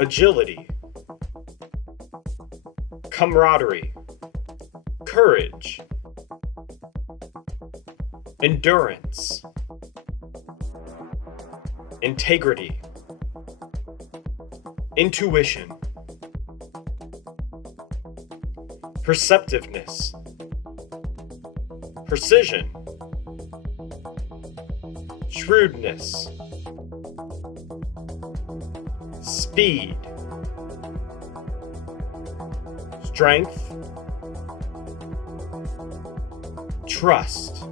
agility, camaraderie, courage, endurance, integrity, intuition, perceptiveness, precision, shrewdness, speed, strength, trust.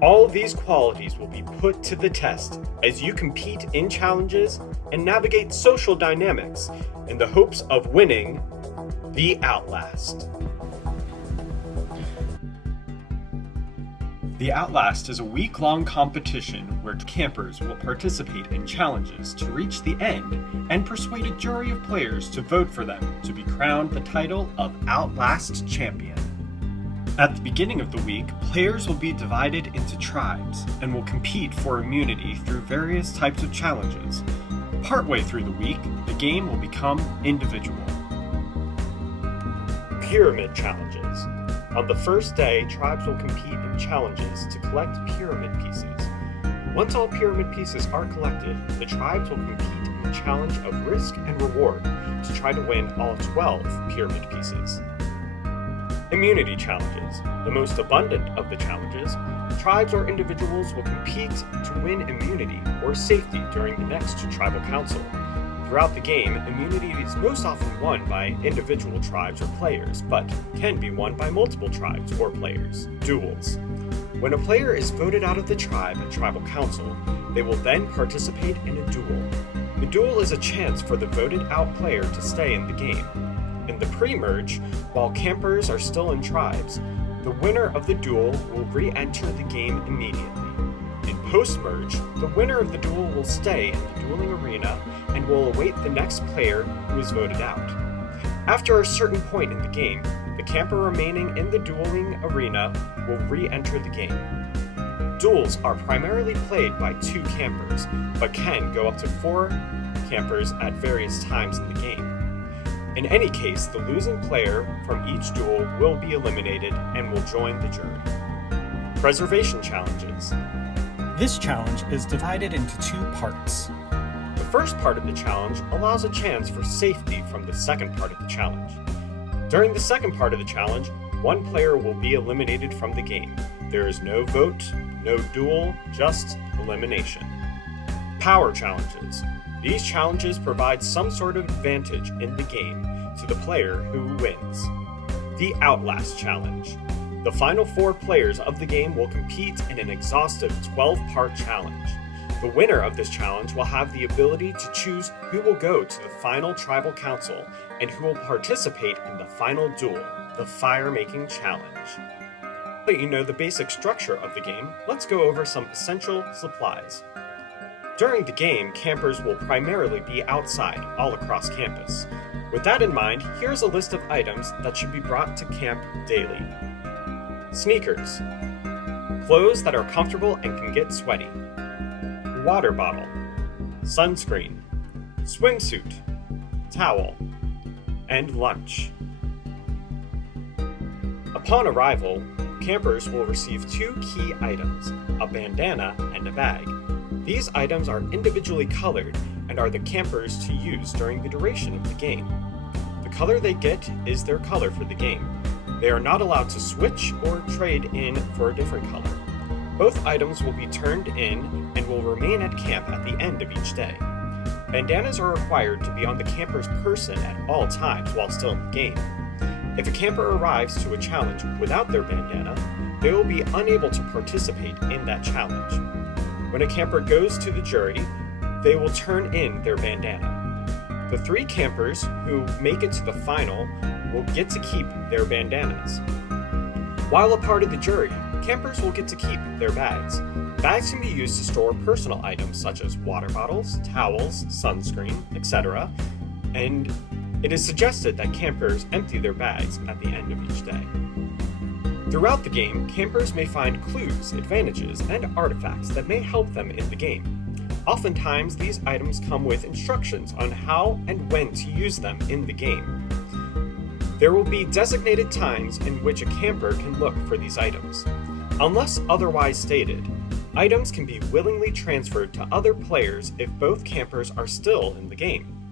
All of these qualities will be put to the test as you compete in challenges and navigate social dynamics in the hopes of winning the Outlast. The Outlast is a week-long competition where campers will participate in challenges to reach the end and persuade a jury of players to vote for them to be crowned the title of Outlast Champion. At the beginning of the week, players will be divided into tribes and will compete for immunity through various types of challenges. Partway through the week, the game will become individual. Pyramid challenges. On the first day, tribes will compete in challenges to collect pyramid pieces. Once all pyramid pieces are collected, the tribes will compete in the challenge of risk and reward to try to win all 12 pyramid pieces. Immunity challenges. The most abundant of the challenges, tribes or individuals will compete to win immunity or safety during the next tribal council. Throughout the game, immunity is most often won by individual tribes or players, but can be won by multiple tribes or players. Duels. When a player is voted out of the tribe at tribal council, they will then participate in a duel. The duel is a chance for the voted out player to stay in the game. In the pre-merge, while campers are still in tribes, the winner of the duel will re-enter the game immediately. In post-merge, the winner of the duel will stay in the dueling arena and will await the next player who is voted out. After a certain point in the game, the camper remaining in the dueling arena will re-enter the game. Duels are primarily played by 2 campers, but can go up to 4 campers at various times in the game. In any case, the losing player from each duel will be eliminated and will join the jury. Preservation challenges. This challenge is divided into 2 parts. The first part of the challenge allows a chance for safety from the second part of the challenge. During the second part of the challenge, 1 player will be eliminated from the game. There is no vote, no duel, just elimination. Power challenges. These challenges provide some sort of advantage in the game to the player who wins. The Outlast Challenge. The final 4 players of the game will compete in an exhaustive 12-part challenge. The winner of this challenge will have the ability to choose who will go to the final tribal council and who will participate in the final duel, the Fire-Making Challenge. Now that you know the basic structure of the game, let's go over some essential supplies. During the game, campers will primarily be outside, all across campus. With that in mind, here's a list of items that should be brought to camp daily. Sneakers. Clothes that are comfortable and can get sweaty. Water bottle. Sunscreen. Swimsuit. Towel. And lunch. Upon arrival, campers will receive 2 key items, a bandana and a bag. These items are individually colored and are the campers to use during the duration of the game. The color they get is their color for the game. They are not allowed to switch or trade in for a different color. Both items will be turned in and will remain at camp at the end of each day. Bandanas are required to be on the camper's person at all times while still in the game. If a camper arrives to a challenge without their bandana, they will be unable to participate in that challenge. When a camper goes to the jury, they will turn in their bandana. The 3 campers who make it to the final will get to keep their bandanas. While a part of the jury, campers will get to keep their bags. Bags can be used to store personal items such as water bottles, towels, sunscreen, etc., and it is suggested that campers empty their bags at the end of each day. Throughout the game, campers may find clues, advantages, and artifacts that may help them in the game. Oftentimes, these items come with instructions on how and when to use them in the game. There will be designated times in which a camper can look for these items. Unless otherwise stated, items can be willingly transferred to other players if both campers are still in the game.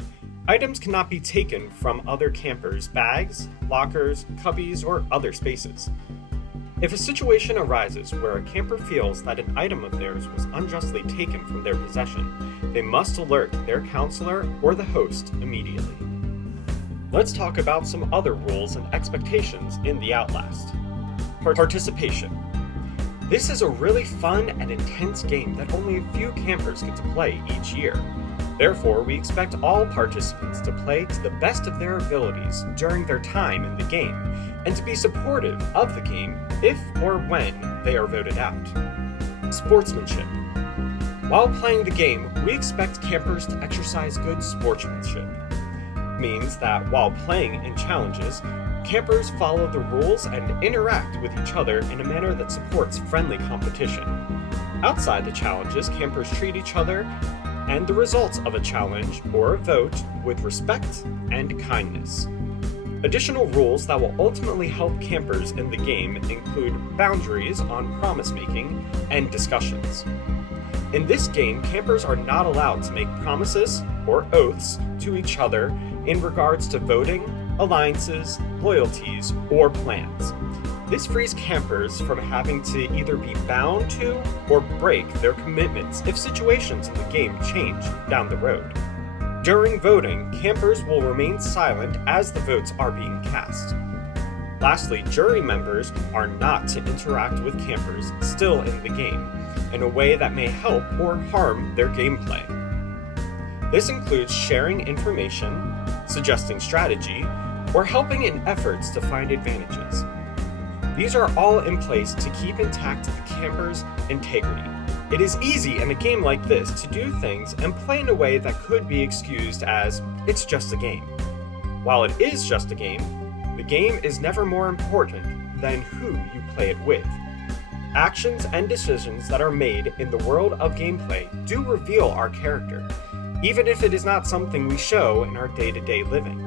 Items cannot be taken from other campers' bags, lockers, cubbies, or other spaces. If a situation arises where a camper feels that an item of theirs was unjustly taken from their possession, they must alert their counselor or the host immediately. Let's talk about some other rules and expectations in the Outlast. Participation. This is a really fun and intense game that only a few campers get to play each year. Therefore, we expect all participants to play to the best of their abilities during their time in the game, and to be supportive of the game if or when they are voted out. Sportsmanship. While playing the game, we expect campers to exercise good sportsmanship. It means that while playing in challenges, campers follow the rules and interact with each other in a manner that supports friendly competition. Outside the challenges, campers treat each other and the results of a challenge or a vote with respect and kindness. Additional rules that will ultimately help campers in the game include boundaries on promise making and discussions. In this game, campers are not allowed to make promises or oaths to each other in regards to voting, alliances, loyalties, or plans. This frees campers from having to either be bound to or break their commitments if situations in the game change down the road. During voting, campers will remain silent as the votes are being cast. Lastly, jury members are not to interact with campers still in the game in a way that may help or harm their gameplay. This includes sharing information, suggesting strategy, or helping in efforts to find advantages. These are all in place to keep intact the camper's integrity. It is easy in a game like this to do things and play in a way that could be excused as, it's just a game. While it is just a game, the game is never more important than who you play it with. Actions and decisions that are made in the world of gameplay do reveal our character, even if it is not something we show in our day-to-day living.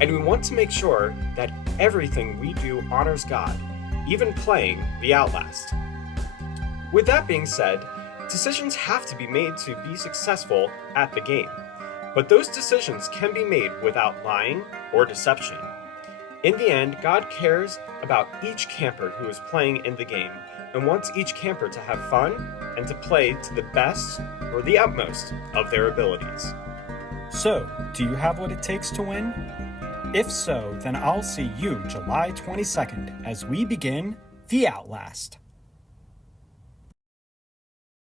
And we want to make sure that everything we do honors God, even playing the Outlast. With that being said, decisions have to be made to be successful at the game, but those decisions can be made without lying or deception. In the end, God cares about each camper who is playing in the game and wants each camper to have fun and to play to the best or the utmost of their abilities. So, do you have what it takes to win? If so, then I'll see you July 22nd as we begin the Outlast.